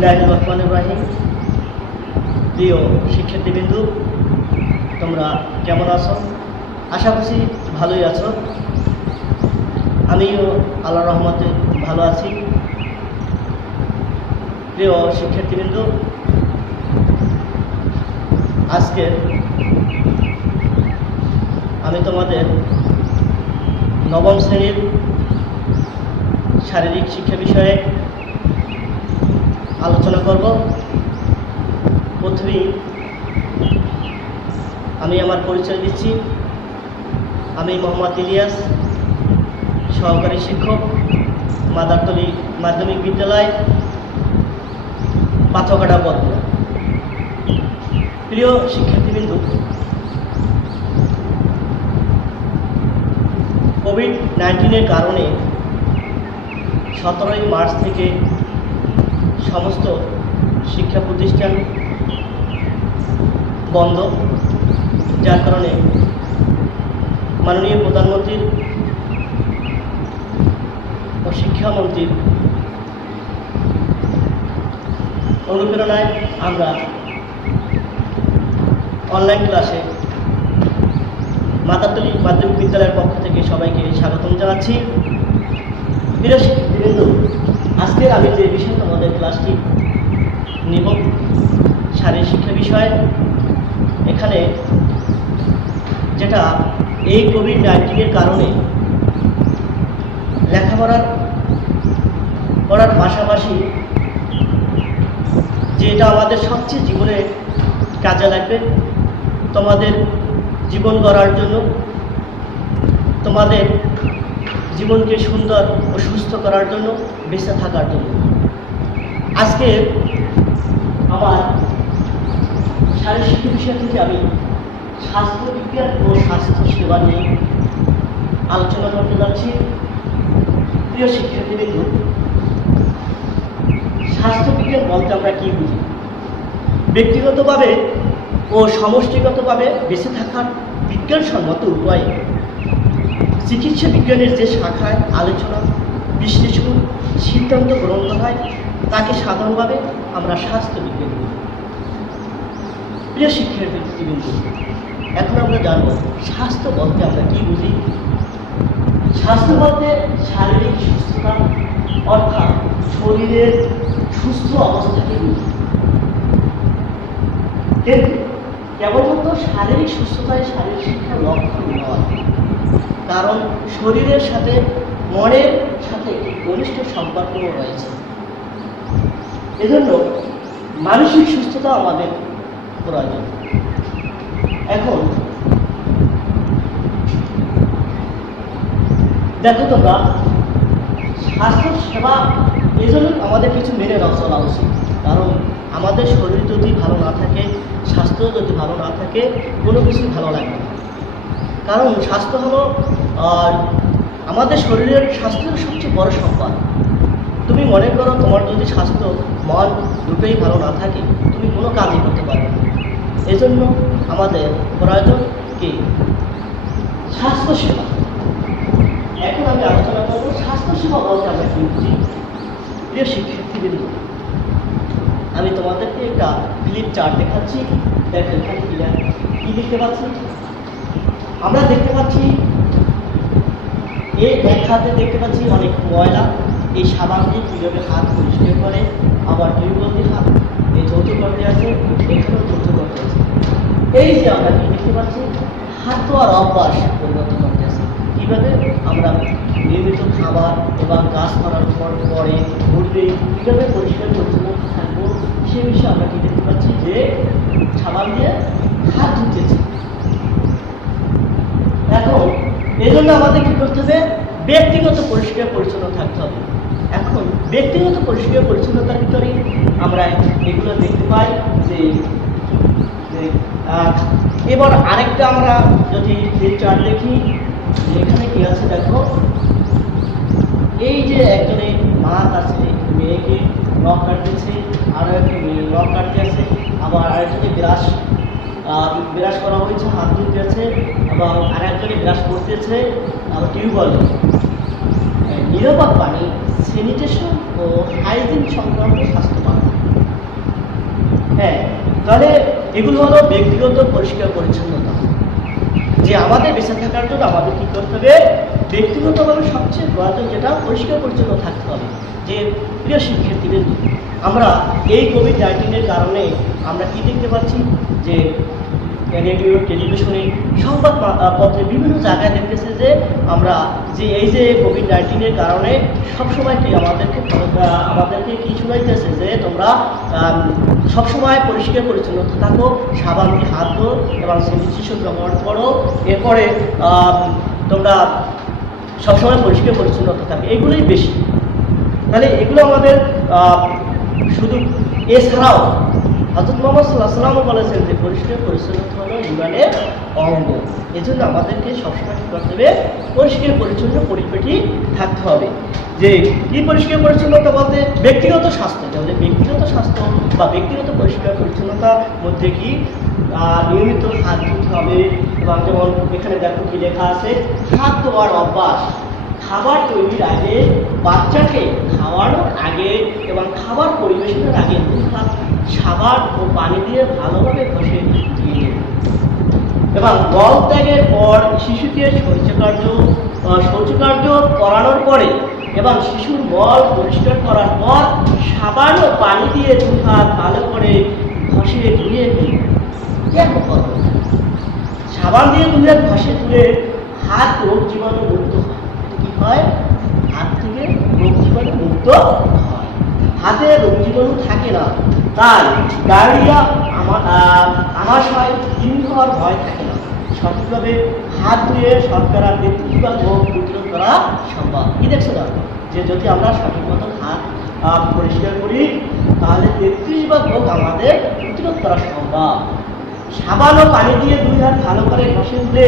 বিসমিল্লাহির রহমানির রহিম। প্রিয় শিক্ষার্থীবৃন্দু, তোমরা কেমন আছো? আশা করছি ভালোই আছো। আমিও আল্লাহর রহমতে ভালো আছি। প্রিয় শিক্ষার্থীবৃন্দু, আজকে আমি তোমাদের নবম শ্রেণীর শারীরিক শিক্ষা বিষয়ে আলোচনা করব। প্রথমেই আমি আমার পরিচয় দিচ্ছি। আমি মোহাম্মদ ইলিয়াস, সহকারী শিক্ষক, মাদারতলী মাধ্যমিক বিদ্যালয়, পাথরঘাটা বদলা। প্রিয় শিক্ষার্থীবৃন্দু, কোভিড-19-এর কারণে 17ই মার্চ থেকে সমস্ত শিক্ষা প্রতিষ্ঠান বন্ধ, যার কারণে মাননীয় প্রধানমন্ত্রীর ও শিক্ষামন্ত্রীর অনুপ্রেরণায় আমরা অনলাইন ক্লাসে মাদারতলী মাধ্যমিক বিদ্যালয়ের পক্ষ থেকে সবাইকে স্বাগতম জানাচ্ছি। প্রিয় শিক্ষার্থীবৃন্দু, আজকের আমি যে বিষয়ে তোমাদের ক্লাসটি নিব শারীরিক শিক্ষা বিষয়। এখানে যেটা এই কোভিড-19-এর কারণে লেখাপড়ার পাশাপাশি যেটা আমাদের সবচেয়ে জীবনে কাজে লাগবে, তোমাদের জীবন গড়ার জন্য, তোমাদের জীবনকে সুন্দর ও সুস্থ করার জন্য, বেঁচে থাকার জন্য। আজকে আমার শারীরিক শিক্ষা বিষয় থেকে আমি স্বাস্থ্যবিজ্ঞান ও স্বাস্থ্য সেবা নিয়ে আলোচনা করতে যাচ্ছি। প্রিয় শিক্ষার্থীবৃন্দু, স্বাস্থ্যবিজ্ঞান বলতে আমরা কী বুঝি? ব্যক্তিগতভাবে ও সমষ্টিগতভাবে বেঁচে থাকার বিজ্ঞানসম্মত উপায়ে চিকিৎসা বিজ্ঞানের যে শাখায় আলোচনা, বিশ্লেষণ, সিদ্ধান্ত গ্রহণ হয় তাকে সাধারণভাবে আমরা স্বাস্থ্যবিজ্ঞান বলি। প্রিয় শিক্ষার্থীবৃন্দু, এখন আমরা জানব স্বাস্থ্য বলতে আমরা কী বুঝি। স্বাস্থ্য বলতে শারীরিক সুস্থতা, অর্থাৎ শরীরের সুস্থ অবস্থাকে বুঝি। কিন্তু কেবলমাত্র শারীরিক সুস্থতায় শারীরিক শিক্ষার লক্ষণ নয়, কারণ শরীরের সাথে মনের সাথে ঘনিষ্ঠ সম্পর্কও রয়েছে। এজন্য মানসিক সুস্থতা আমাদের প্রয়োজন। এখন দেখো তোমরা, স্বাস্থ্য সেবা এজন্য আমাদের কিছু মেনে চলা উচিত। কারণ আমাদের শরীর যদি ভালো না থাকে, স্বাস্থ্য যদি ভালো না থাকে, কোনো কিছু ভালো লাগবে না। কারণ স্বাস্থ্য হলো আমাদের শরীরের স্বাস্থ্যের সবচেয়ে বড় সম্পদ। তুমি মনে করো তোমার যদি স্বাস্থ্য মন দুটোই ভালো না থাকে, তুমি কোনো কাজই করতে পারবে না। এজন্য আমাদের প্রয়োজন কি? স্বাস্থ্যসেবা। এখন আমি আলোচনা করব স্বাস্থ্যসেবা বলতে আমরা কি বুঝি। প্রিয় শিক্ষার্থীবৃন্দ, আমি তোমাদেরকে একটা ক্লিপ চার্ট দেখাচ্ছি। দেখো এখানে কি দেখতে পাচ্ছি? আমরা দেখতে পাচ্ছি এই এক হাতে দেখতে পাচ্ছি অনেক ময়লা। এই সাবান দিয়ে কীভাবে হাত পরিষ্কার করে, আবার টিউবওয়েল দিয়ে হাত এই যৌথ করতে আছে, এখানেও যৌথ করতে আছে। এই যে আমরা কি দেখতে পাচ্ছি, হাত ধোয়ার অভ্যাস পরিবর্তন করতে আছে। কীভাবে আমরা নিয়মিত খাবার এবং গাছ করার পরে উঠবে কীভাবে পরিষ্কার পরিচ্ছন্ন থাকবো, সে বিষয়ে আমরা কি দেখতে পাচ্ছি যে সাবান দিয়ে হাত ধুতেছে। এখন এই জন্য আমাদের কী করতে হবে? ব্যক্তিগত পরিষ্কার পরিচ্ছন্ন থাকতে হবে। এখন ব্যক্তিগত পরিষ্কার পরিচ্ছন্নতার ভিতরে আমরা এগুলো দেখতে পাই যে এবার আরেকটা আমরা যদি চার্ট দেখি, এখানে কি আছে দেখো। এই যে একজনে মা আছে মেয়েকে নখ কাটতেছে, আরও একটা মেয়ে নখ কাটতে আছে, আবার আরেকজনে বিরাজ করা হয়েছে, হাত ধুতে আছে, এবং আরেকজনে বিরাজ করতেছে। আবার টিউবওয়েল নিরাপদ পানি, স্যানিটেশন ও হাইজিন সংক্রান্ত স্বাস্থ্য পানি। হ্যাঁ, তাহলে এগুলো হলো ব্যক্তিগত পরিষ্কার পরিচ্ছন্নতা। যে আমাদের বেঁচে থাকার জন্য আমাদের কী করতে হবে, ব্যক্তিগতভাবে সবচেয়ে প্রয়োজন যেটা পরিষ্কার পরিচ্ছন্ন থাকতে হবে। যে প্রিয় শিক্ষার্থীদের, আমরা এই কোভিড-19 কারণে আমরা কি দেখতে পাচ্ছি, যে রেডিও, টেলিভিশনে, সংবাদপত্রে বিভিন্ন জায়গায় দেখতেছে যে আমরা যে এই যে কোভিড-19 কারণে সবসময় কি আমাদেরকে কি শোনাইতেছে যে তোমরা সবসময় পরিষ্কার পরিচ্ছন্নতা থাকো, সাবান দিয়ে হাত ধো এবং স্যানিটাইজার ব্যবহার করো, এরপরে তোমরা সবসময় পরিষ্কার পরিচ্ছন্নতা থাকে, এগুলোই বেশি। তাহলে এগুলো আমাদের শুধু, এছাড়াও হযরত মুহাম্মদ সাল্লাল্লাহু আলাইহি ওয়াসাল্লাম বলেছেন যে পরিষ্কার পরিচ্ছন্নতা হলো ঈমানের অঙ্গ। এজন্য আমাদেরকে সবসময় কী করতে হবে, পরিষ্কার পরিচ্ছন্ন পরিপাটি থাকতে হবে। যে কি পরিষ্কার পরিচ্ছন্নতা বলতে ব্যক্তিগত স্বাস্থ্য, তাহলে ব্যক্তিগত স্বাস্থ্য বা ব্যক্তিগত পরিষ্কার পরিচ্ছন্নতার মধ্যে কি নিয়মিত হাত ধুতে হবে, এবং যেমন এখানে দেখো কি লেখা আছে, হাত ধোয়ার অভ্যাস। খাবার তৈরির আগে, বাচ্চাকে খাওয়ানোর আগে এবং খাবার পরিবেশনের আগে হাত সাবান ও পানি দিয়ে ভালোভাবে ঘষে ধুয়ে নেব। এবং মল ত্যাগের পর শিশুকে শৌচকার্য করানোর পরে এবং শিশুর মল পরিষ্কার করার পর সাবান ও পানি দিয়ে দুই হাত ভালো করে ঘষে ধুয়ে নিন। সাবান দিয়ে দুই হাত ঘষে ধুয়ে হাত রোগ জীবাণু মুক্ত হয়। কি হয়? হাত থেকে রোগ জীবাণু মুক্ত হয়। হাতে রোগ জীবাণু থাকে না, তাই ডায়রিয়া, আমাশয়, হিম হওয়ার ভয় থাকে না। সঠিকভাবে হাত ধুয়ে শতকরা 33 রোগ প্রতিরোধ করা সম্ভব। কি দেখছো না, যে যদি আমরা সঠিক মতো হাত পরিষ্কার করি তাহলে 33 রোগ আমাদের প্রতিরোধ করা সম্ভব। সাবান ও পানি দিয়ে দুই হাত ভালো করে ঘষে দিলে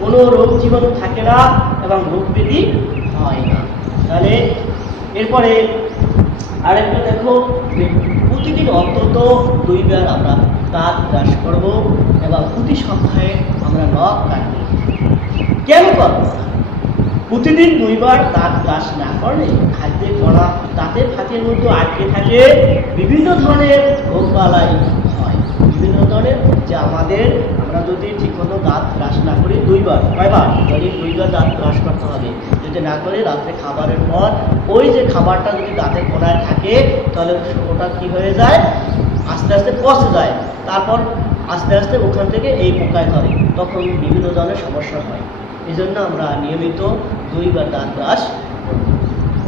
কোনো রোগ জীবাণু থাকে না এবং রোগ ব্যাধি হয় না। তাহলে এরপরে আরেকটা দেখো, প্রতিদিন অন্তত 2 বার আমরা দাঁত ব্রাশ করব এবং প্রতি সপ্তাহে আমরা নখ কাটব। কেন করব? প্রতিদিন 2 বার দাঁত ব্রাশ না করলে খাদ্যের কণা দাঁতের ফাঁকের মধ্যে আটকে থাকে, বিভিন্ন ধরনের রোগবালাই হয়। বিভিন্ন ধরনের, যে আমরা যদি ঠিকমতো দাঁত ব্রাশ না করি 2 বার, কয়বার? 2 বার দাঁত ব্রাশ করতে হবে। যদি না করে রাত্রে খাবারের পর ওই যে খাবারটা যদি দাঁতের কোণায় থাকে তাহলে ওটা কি হয়ে যায়, আস্তে আস্তে পচে যায়, তারপর আস্তে আস্তে ওখান থেকে এই পোকায় ধরে, তখন বিভিন্ন ধরনের সমস্যা হয়। এই জন্য আমরা নিয়মিত 2 বার দাঁত ব্রাশ করব।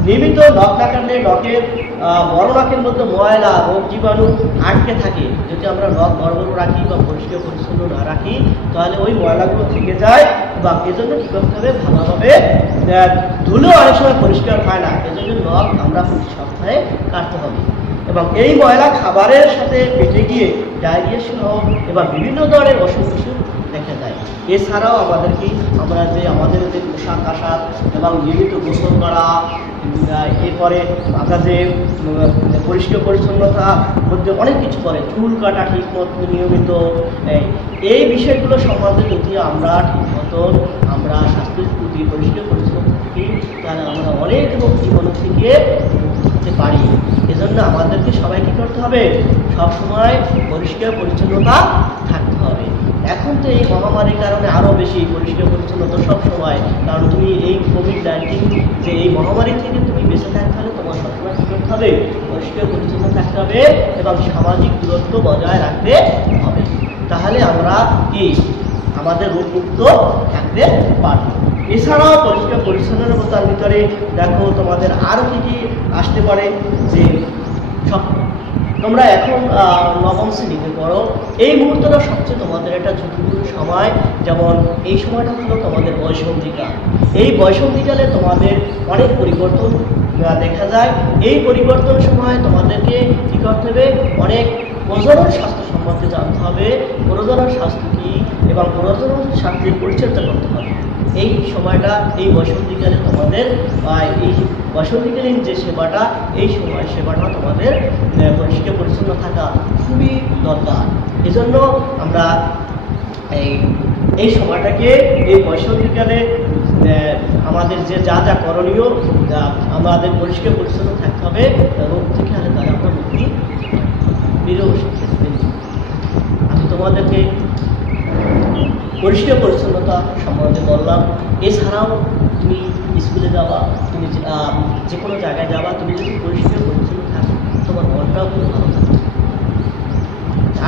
নিয়মিত নখ না কাটলে নখের বড় নখের মধ্যে ময়লা, রোগ জীবাণু আটকে থাকে। যদি আমরা নখ বড় বড় রাখি বা পরিষ্কার পরিচ্ছন্ন না রাখি তাহলে ওই ময়লাগুলো থেকে যায়, এবং এজন্য কী করতে হবে, ভালোভাবে ধুলেও অনেক সময় পরিষ্কার হয় না, এজন্য নখ আমরা প্রতি সপ্তাহে কাটতে হবে। এবং এই ময়লা খাবারের সাথে পেটে গিয়ে ডায়রিয়া সহ এবং বিভিন্ন ধরনের অসুখ বিসুখ দেখা যায়। এছাড়াও আমাদের যে পোশাক আশাক এবং নিয়মিত গোসল করা, এরপরে আমরা যে পরিষ্কার পরিচ্ছন্নতার মধ্যে অনেক কিছু করে, চুল কাটা ঠিক মতো নিয়মিত, এই বিষয়গুলো সম্বন্ধে যদি আমরা ঠিক মতন আমরা স্বাস্থ্যের প্রতি পরিষ্কার পরিচ্ছন্ন থাকি তাহলে আমরা অনেক রোগ জীবাণু থেকে হতে পারি। এজন্য আমাদেরকে সবাই কী করতে হবে, সবসময় পরিষ্কার পরিচ্ছন্নতা থাকতে হবে। এখন তো এই মহামারীর কারণে আরও বেশি পরিষ্কার পরিচ্ছন্নতা সবসময়, কারণ তুমি এই কোভিড-19 যে এই মহামারী থেকে তুমি বেঁচে থাকতে হলে তোমার সবসময় কী করতে হবে, পরিষ্কার পরিচ্ছন্ন থাকতে হবে এবং সামাজিক দূরত্ব বজায় রাখতে হবে। তাহলে আমরা কি আমাদের রোগমুক্ত থাকতে পারব। এছাড়াও পরিষ্কার পরিচ্ছন্নতার ভিতরে দেখো তোমাদের আরও কী কী আসতে পারে, যে তোমরা এখন নবম শ্রেণীতে পড়ো, এই মুহূর্তটা সবচেয়ে তোমাদের একটা ঝুঁকিপূর্ণ সময়। যেমন এই সময়টা হলো তোমাদের বয়ঃসন্ধিকাল। এই বয়ঃসন্ধিকালে তোমাদের অনেক পরিবর্তন দেখা যায়। এই পরিবর্তন সময় তোমাদেরকে কী করতে হবে, অনেক প্রজনন স্বাস্থ্য সম্পর্কে জানতে হবে, প্রজনন স্বাস্থ্য কী এবং প্রজনন স্বাস্থ্যের পরিচর্যা করতে হবে। এই সময়টা, এই বসন্তীকালে তোমাদের এই বসন্তীকালীন যে সেবাটা, এই সেবাটা তোমাদের পরিষ্কার পরিচ্ছন্ন থাকা খুবই দরকার। এজন্য আমরা এই সময়টাকে, এই বসন্তীকালে আমাদের যে যা যা করণীয়, আমাদের পরিষ্কার পরিচ্ছন্ন থাকতে হবে, রোগ থেকে তাহলে আমরা মুক্তি। প্রিয় শিক্ষার্থী, তোমাদেরকে পরিষ্কার পরিচ্ছন্নতা সম্বন্ধে বললাম। এছাড়াও তুমি স্কুলে যাওয়া, তুমি যে কোনো জায়গায় যাওয়া, তুমি যদি পরিষ্কার পরিচ্ছন্ন থাকো তোমার মনটাও খুব ভালো থাকবে।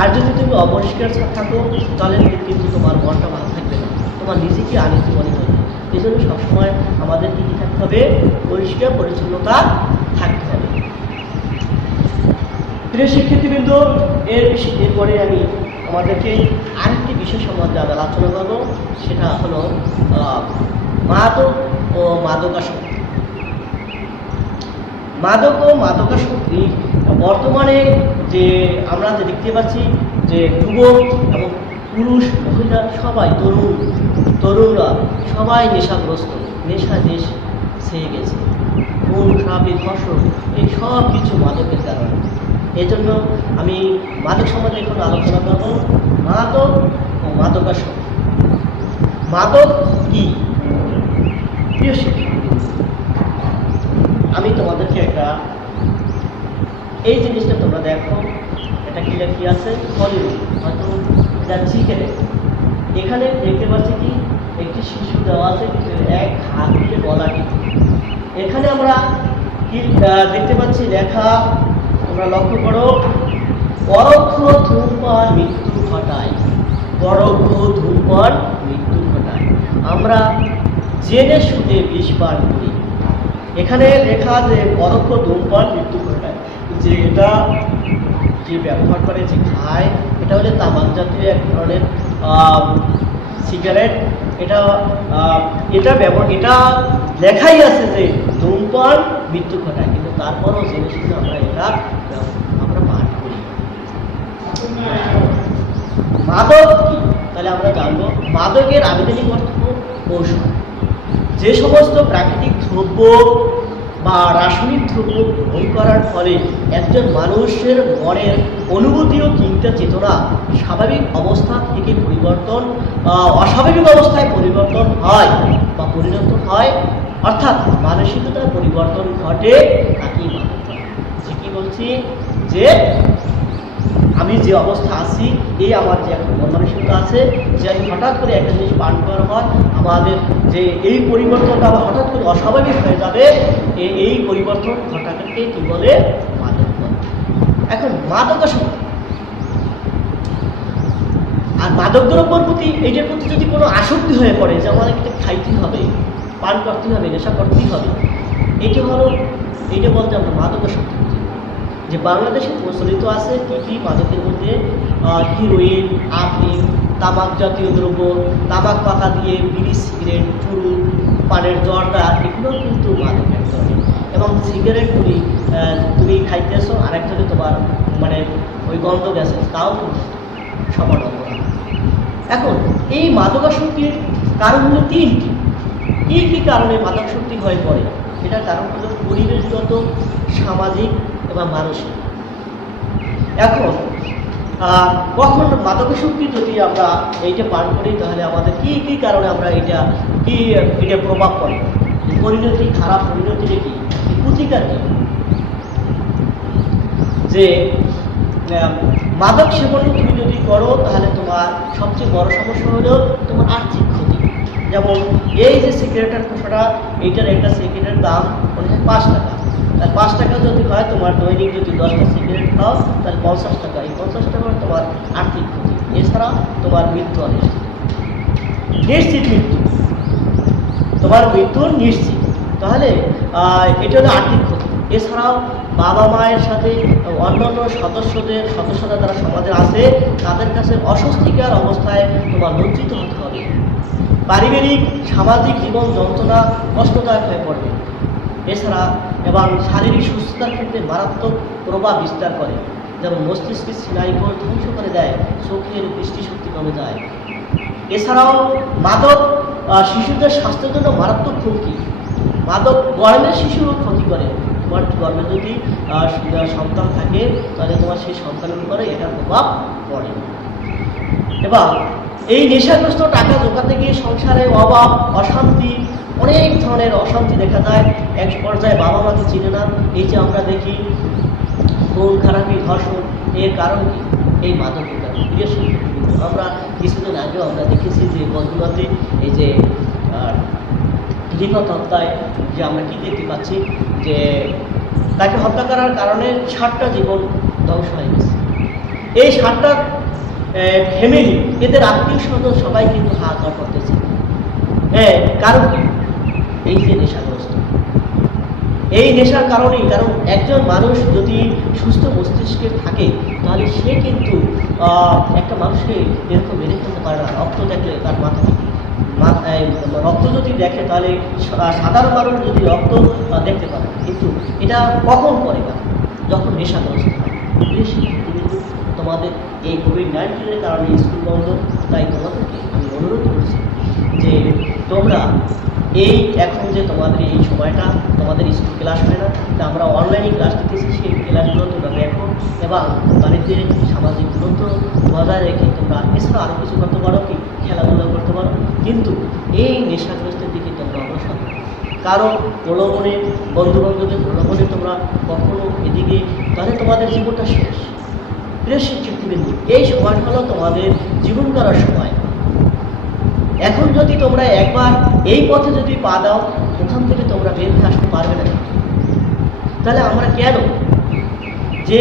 আর যদি তুমি অপরিষ্কার থাকো তাহলে কিন্তু তোমার মনটা ভালো থাকবে না, তোমার নিজেকে আনন্দ মনে করবে। এই জন্য সবসময় আমাদের কী থাকতে হবে? পরিষ্কার পরিচ্ছন্নতা থাকতে হবে। প্রিয় শিক্ষার্থীবৃন্দ, এরপরে আমি আমাদেরকে আরেকটি বিষয় সম্বন্ধে আলোচনা করব, সেটা হলো মাদক ও মাদকাসক্তি। মাদক ও মাদকাসক্তি বর্তমানে যে আমরা যে দেখতে পাচ্ছি যে যুবক এবং পুরুষ মহিলা সবাই তরুণরা সবাই নেশাগ্রস্ত, নেশা দেশ ছেয়ে গেছে। খুন খারাপি ধর্ষণ এই সব কিছু মাদকের কারণে। এই জন্য আমি মাদক সম্বন্ধে এখন আলোচনা করব, মাদক ও মাদকাসক্তি। মাদক কি? প্রিয় শিক্ষার্থী, আমি তোমাদেরকে একটা এই জিনিসটা তোমরা দেখো, এটা কি আছে? হলিউড, হয়তো এটা সিগারেট। এখানে দেখতে পাচ্ছি কি একটি শিশু দেওয়া আছে, এক হাত দিয়ে গলা টিপে। এখানে আমরা কি দেখতে পাচ্ছি? লেখা, তোমরা লক্ষ্য করো, পরোক্ষ ধূমপান মৃত্যু ঘটায়। পরোক্ষ ধূমপান মৃত্যু ঘটায়। আমরা জেনে শুনে বিষ পান করি। এখানে লেখা যে পরোক্ষ ধূমপান মৃত্যু ঘটায়, যে এটা যে ব্যবহার করে, যে খায়, এটা হলে তামাক জাতীয় এক ধরনের সিগারেট। এটা লেখাই আছে যে ধূমপান মৃত্যু ঘটায়, কিন্তু তারপরও জেনে শুনে আমরা পান করি। মাদক কি? তাহলে আমরা জানবো মাদকের আবেদনিক অর্থ ঔষধ। যে সমস্ত প্রাকৃতিক দ্রব্য বা রাসায়নিক দ্রব্য গ্রহণ করার ফলে একজন মানুষের মনের অনুভূতি ও চিন্তা চেতনা স্বাভাবিক অবস্থা থেকে অস্বাভাবিক অবস্থায় পরিবর্তন হয় বা পরিণত হয়, অর্থাৎ মানসিকতার পরিবর্তন ঘটে, তাকেই মাদক বলে। যে কি বলছি? যে আমি যে অবস্থা আছি, এই আমার যে একটা মন মানসিকতা আছে, যে আমি হঠাৎ করে একটা জিনিস পান করা হয়, আমাদের যে এই পরিবর্তনটা আবার হঠাৎ করে অস্বাভাবিক হয়ে যাবে, এই পরিবর্তন ঘটাকে কি বলে? মাদক বলে। এখন মাদকাসক্তি আর মাদক দ্রব্যের প্রতি, এইটার প্রতি যদি কোনো আসক্তি হয়ে পড়ে, যে আমাদের কিন্তু খাইতেই হবে, পান করতেই হবে, নেশা করতেই হবে, এইটা বলতে আমরা মাদকাসক্তি বুঝি। যে বাংলাদেশে প্রচলিত আছে কী কী মাদকের মধ্যে? হিরোইন, আফিম, তামাক জাতীয় দ্রব্য, তামাক পাতা দিয়ে বিড়ি, সিগারেট, চুরুট, পানের জর্দা, এগুলো কিন্তু মাদক এক ধরনের। এবং সিগারেট তুমি খাইতেছো, আরেকজনে তোমার মানে ওই গন্ধ গেছে, তাও সমান অপরাধ। এখন এই মাদকাসক্তির কারণ হলো তিনটি। কী কারণে মাদকাসক্তি হয়ে পড়ে? এটার কারণ হলো পরিবেশগত, সামাজিক এবং মানসিক। এখন কখন মাদকাসক্তি যদি আমরা এইটা পান করি, তাহলে আমাদের কী কারণে আমরা এটা প্রভাব পড়ে? পরিণতি, খারাপ পরিণতিটা কি? প্রতিকার কি? যে মাদক সেবন তুমি যদি করো, তাহলে তোমার সবচেয়ে বড় সমস্যা হলো তোমার আর্থিক ক্ষতি। যেমন এই যে সিগারেটের খোসাটা, এইটার একটা সিগারেটের দাম 5 টাকা। আর 5 টাকা যদি হয়, তোমার দৈনিক যদি 10টা সিগারেট খাও, তাহলে 50 টাকা। এই 50 টাকা তোমার আর্থিক ক্ষতি। এছাড়া তোমার মৃত্যু নিশ্চিত মৃত্যু, তোমার মৃত্যুর নিশ্চিত। তাহলে এটা হলো আর্থিক ক্ষতি। এছাড়াও বাবা মায়ের সাথে অন্যান্য সদস্যরা যারা সমাজে আছে, তাদের কাছে অস্বস্তিকর অবস্থায় তোমার লজ্জিত হতে হবে। পারিবারিক সামাজিক জীবন যন্ত্রণা কষ্টদায়ক হয়ে পড়বে। এছাড়া এবং শারীরিক সুস্থতার ক্ষেত্রে মারাত্মক প্রভাব বিস্তার করে। যেমন মস্তিষ্কের স্নায়ুকোষ ধ্বংস করে দেয়, চোখের দৃষ্টিশক্তি কমে যায়। এছাড়াও মাদক শিশুদের স্বাস্থ্যের জন্য মারাত্মক হুমকি। মাদক গর্ভের শিশুরও ক্ষতি করে। তোমার গর্ভে যদি সন্তান থাকে, তাহলে তোমার সেই সন্তানের উপরে এটার প্রভাব পড়ে। এবার এই নেশাগ্রস্ত টাকা জোগাতে গিয়ে সংসারে অভাব, অশান্তি, অনেক ধরনের অশান্তি দেখা যায়। এক পর্যায়ে বাবা মাকে চিনে না। এই যে আমরা দেখি খুন খারাপি, ধর্ষণ, এর কারণ কি? এই মাদকের কারণ। প্রিয় শিক্ষার্থী, আমরা কিছুদিন আগেও আমরা দেখেছি যে বন্ধুরাতে এই যে রিফাত হত্যায় যে আমরা কি দেখতে পাচ্ছি যে তাকে হত্যা করার কারণে 7টা জীবন ধ্বংস হয়ে গেছে। এই 7টা ফ্যামিলি, এদের আত্মীয় স্বজন সবাই কিন্তু হাহাকার করতেছে। হ্যাঁ, কারণ কি? এই যে নেশাগ্রস্ত, এই নেশার কারণেই। কারণ একজন মানুষ যদি সুস্থ মস্তিষ্কে থাকে তাহলে সে কিন্তু একটা মানুষকে এরকম মেরে ফেলতে পারে না। রক্ত দেখলে তার রক্ত যদি দেখে তাহলে সাধারণ মানুষ যদি রক্ত দেখতে পারে, কিন্তু এটা কখন করে না? যখন নেশাগ্রস্ত হয়। কিন্তু তোমাদের এই কোভিড-19 কারণে স্কুল বন্ধ, তাই তোমাদেরকে আমি অনুরোধ করছি যে তোমরা এই এখন যে তোমাদের এই সময়টা তোমাদের স্কুল ক্লাস হয় না, তা আমরা অনলাইনে ক্লাস দিতেছি, সেই ক্লাসগুলো তোমরা দেখো এবং বাড়িতে সামাজিক দূরত্ব বজায় রেখে তোমরা এছাড়া আরও কিছু করতে পারো, কি খেলাধুলা করতে পারো, কিন্তু এই নেশাগ্রস্তের দিকে তোমরা অবসর কারো প্রলোভনে, বন্ধুবান্ধবদের প্রলোভনে তোমরা কখনো এদিকে, তাহলে তোমাদের জীবনটা শেষ। প্রিয় শিক্ষার্থীবৃন্দ, এই সময়টা হলো তোমাদের জীবন করার সময়। এখন যদি তোমরা একবার এই পথে যদি পা দাও, ওখান থেকে তোমরা বের হয়ে আসতে পারবে না। তাহলে আমরা কেন যে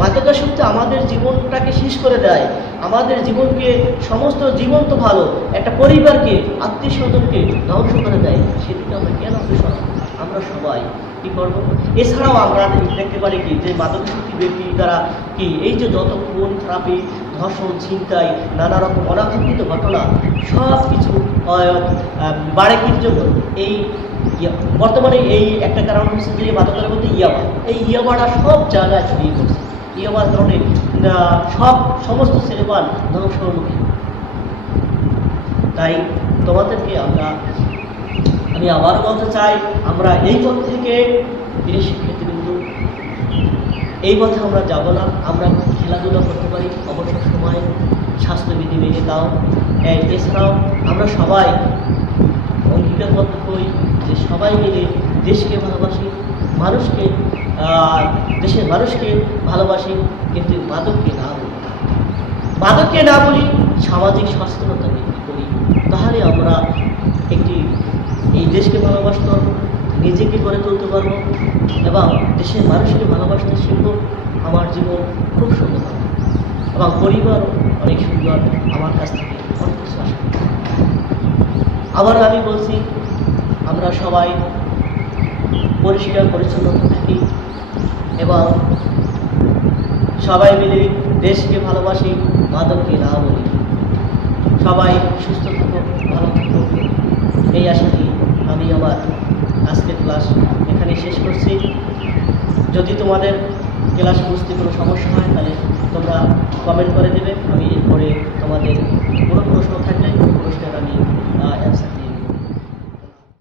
মাদকাসক্তি আমাদের জীবনটাকে শেষ করে দেয়, আমাদের জীবনকে, সমস্ত জীবন তো ভালো, একটা পরিবারকে, আত্মীয় স্বজনকে ধ্বংস করে দেয়, সেদিকে আমরা কেন অগ্রসর? আমরা সবাই কী করব? এছাড়াও আমরা দেখতে পারি কি যে মাদকাসক্তি ব্যক্তি দ্বারা কি এই যে যত খুন খারাপি, ধর্ষণ, ছিনতাই, নানা রকম অনাকাঙ্ক্ষিত ঘটনা সব কিছু বাড়ে কির জন্য? এই বর্তমানে এই একটা কারণ হচ্ছে যে মাদকের মধ্যে ইয়াবা, এই ইয়াবাটা সব জায়গায় ছড়িয়ে পড়ছে। ইয়াবার কারণে সমস্ত ছেলেমান ধ্বংসমুখী। তাই তোমাদেরকে আমি আবারও বলতে চাই, আমরা এই পথ থেকে প্রিয় শিক্ষার্থীবৃন্দ, এই পথে আমরা যাব না। আমরা খেলাধুলা করতে পারি অবসর সময়, স্বাস্থ্যবিধি মেনে দাও। এছাড়াও আমরা সবাই অঙ্গীকারবদ্ধ হই যে সবাই মিলে দেশকে ভালোবাসি, দেশের মানুষকে ভালোবাসি, কিন্তু মাদককে না বলি, সামাজিক সচেতনতা বৃদ্ধি করি। তাহলে আমরা এই দেশকে ভালোবাসতে পারবো, নিজেকে গড়ে তুলতে পারবো এবং দেশের মানুষকে ভালোবাসতে শিখব। আমার জীবন খুব সুন্দর হবে এবং পরিবার অনেক সুন্দর। আমার কাছ থেকে অনেক কিছু আশা করি। আবারও আমি বলছি, আমরা সবাই পরিষ্কার পরিচ্ছন্নতা থাকি এবং সবাই মিলে দেশকে ভালোবাসি, মাদককে না বলি। সবাই সুস্থ থাকো, ভালো থাকো, এই আশা নিয়ে আমি আমার আজকের ক্লাস এখানে শেষ করছি। যদি তোমাদের ক্লাস বুঝতে কোনো সমস্যা হয় তাহলে তোমরা কমেন্ট করে দেবে। আমি এরপরে তোমাদের কোনো প্রশ্ন থাকলে প্রশ্নের আমি অ্যান্সার দিয়ে